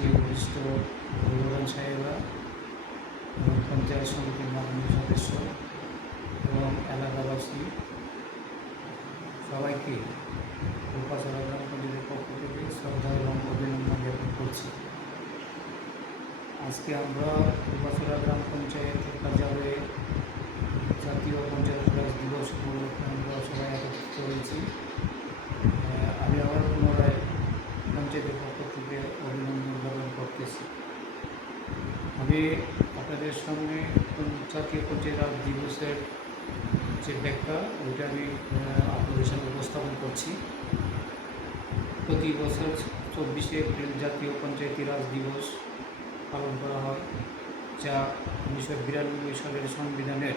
মঞ্চে উপবিষ্ট প্রধান সাহেবরা এবং পঞ্চায়েত সমিতির মাননীয় সদস্য এবং এলাকাবাসী সবাইকে রূপাচড়া গ্রাম পঞ্চায়েতের পক্ষ থেকে শ্রদ্ধা এবং অভিনন্দন জ্ঞাপন করছি। আজকে আমরা রূপাচড়া গ্রাম পঞ্চায়েতের কার্যালয়ে জাতীয় পঞ্চায়েত রাজ দিবস উপলক্ষে আমরা সবাই একত্রিত হয়েছি। আমি আবার পুনরায় পঞ্চায়েতের পক্ষ থেকে অভিনন্দন জ্ঞাপন করতেছি। আমি আপনাদের সামনে জাতীয় পঞ্চায়েত রাজ দিবসের যে ব্যাখ্যা ওইটা আমি আপনাদের সামনে উপস্থাপন করছি। প্রতি বছর 24শে এপ্রিল জাতীয় পঞ্চায়েতি রাজ দিবস পালন করা হয়, যা 1992 সালের সংবিধানের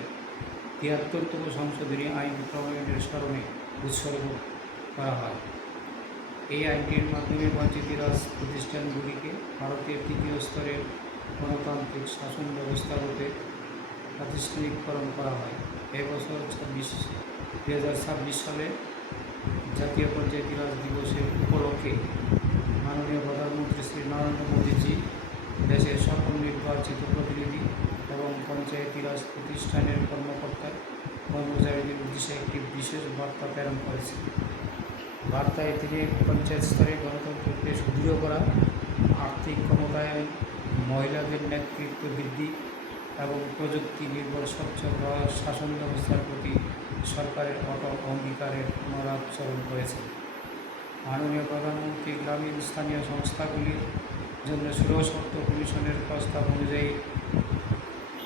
73তম সংশোধনী আইন প্রণয়নের স্মরণে উৎসর্গ করা হয়। এই আইনটির মাধ্যমে পঞ্চায়েতি রাজ প্রতিষ্ঠানগুলিকে ভারতের তৃতীয় স্তরের গণতান্ত্রিক শাসন ব্যবস্থা রূপে প্রাতিষ্ঠানিককরণ করা হয়। এবছর 2026 সালে জাতীয় পঞ্চায়েতি রাজ দিবসের উপলক্ষে মাননীয় প্রধানমন্ত্রী শ্রী নরেন্দ্র মোদীজি দেশের সকল নির্বাচিত প্রতিনিধি এবং পঞ্চায়েতি রাজ প্রতিষ্ঠানের কর্মকর্তা কর্মচারীদের উদ্দেশ্যে একটি বিশেষ বার্তা প্রেরণ করেছেন। বার্তায় তিনি পঞ্চায়েত স্তরে গণতন্ত্রকে সুদৃঢ় করা, আর্থিক ক্ষমতায়ন, মহিলাদের নেতৃত্ব বৃদ্ধি এবং প্রযুক্তি নির্ভর স্বচ্ছ শাসন ব্যবস্থার প্রতি সরকারের অটল অঙ্গীকারের পুনরুচ্চারণ করেছেন। মাননীয় প্রধানমন্ত্রী গ্রামীণ স্থানীয় সংস্থাগুলির জন্য সুরশর্ত কমিশনের প্রস্তাব অনুযায়ী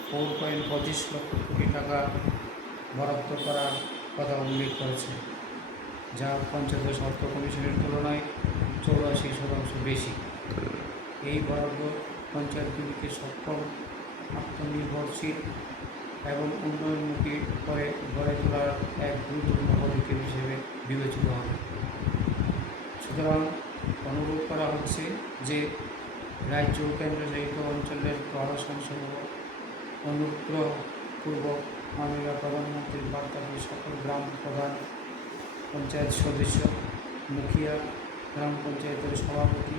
4.25 লক্ষ কোটি টাকা বরাদ্দ করার কথা উল্লেখ করেছে, যা পঞ্চায়েত শর্ত কমিশনের তুলনায় 84% বেশি। এই বরাদ্দ পঞ্চায়েতগুলিকে সক্ষম, আত্মনির্ভরশীল এবং উন্নয়নমুখী করে গড়ে তোলার এক গুরুত্বপূর্ণ পদক্ষেপ হিসেবে বিবেচিত হবে। সুতরাং অনুরোধ করা হচ্ছে যে রাজ্য ও কেন্দ্রশাসিত অঞ্চলের প্রশাসনসমূহ অনুগ্রহপূর্বক মাননীয় প্রধানমন্ত্রীর বার্তাটি সকল গ্রাম প্রধান, পঞ্চায়েত সদস্য, মুখিয়া, গ্রাম পঞ্চায়েতের সভাপতি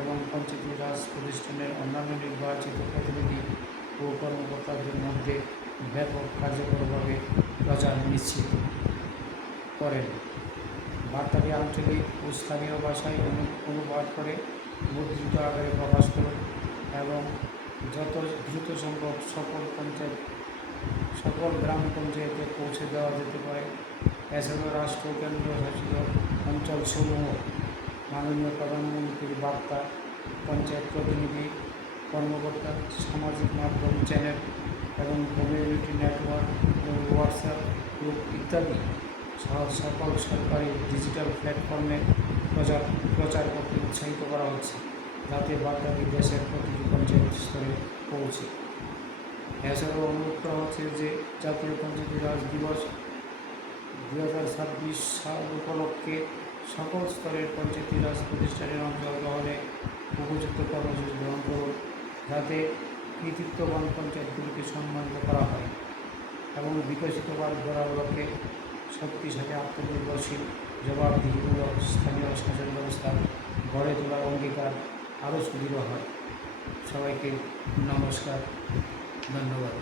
এবং পঞ্চায়েতি রাজ প্রতিষ্ঠানের অন্যান্য নির্বাচিত প্রতিনিধি ও কর্মকর্তাদের মধ্যে ব্যাপক কার্যকরভাবে প্রচার নিশ্চিত করেন। বার্তাটি আঞ্চলিক ও স্থানীয় ভাষায় অনুবাদ করে মুদ্রিত আকারে প্রকাশ করুন এবং যত দ্রুত সম্ভব সকল গ্রাম পঞ্চায়েতে পৌঁছে দেওয়া যেতে পারে। এছাড়াও রাষ্ট্র ও কেন্দ্রশাসিত অঞ্চলসমূহ মাননীয় প্রধানমন্ত্রীর বার্তা পঞ্চায়েত প্রতিনিধি, কর্মকর্তা, সামাজিক মাধ্যম চ্যানেল এবং কমিউনিটি নেটওয়ার্ক এবং হোয়াটসঅ্যাপ গ্রুপ ইত্যাদি সহ সকল সরকারি ডিজিটাল প্ল্যাটফর্মে প্রচার করতে উৎসাহিত করা হচ্ছে, যাতে বার্তাটি দেশের প্রতিটি পঞ্চায়েত স্তরে পৌঁছে। এছাড়াও অনুরোধ করা হচ্ছে যে জাতীয় পঞ্চায়েতি রাজ দিবস 2026 সাল উপলক্ষে সকল স্তরের পঞ্চায়েতি রাজ প্রতিষ্ঠানের অংশগ্রহণে উপযুক্ত কর্মসূচি গ্রহণ করুন, যাতে কৃতিত্ববান পঞ্চায়েতগুলিকে সম্মানিত করা হয় এবং বিকশিত ভারত গড়ার লক্ষ্যে শক্তিশালী, আত্মনির্ভরশীল, জবাবদিহিমূলক স্থানীয় শাসন ব্যবস্থা গড়ে তোলার অঙ্গীকার আরও সুদৃঢ় হয়। সবাইকে নমস্কার, ধন্যবাদ।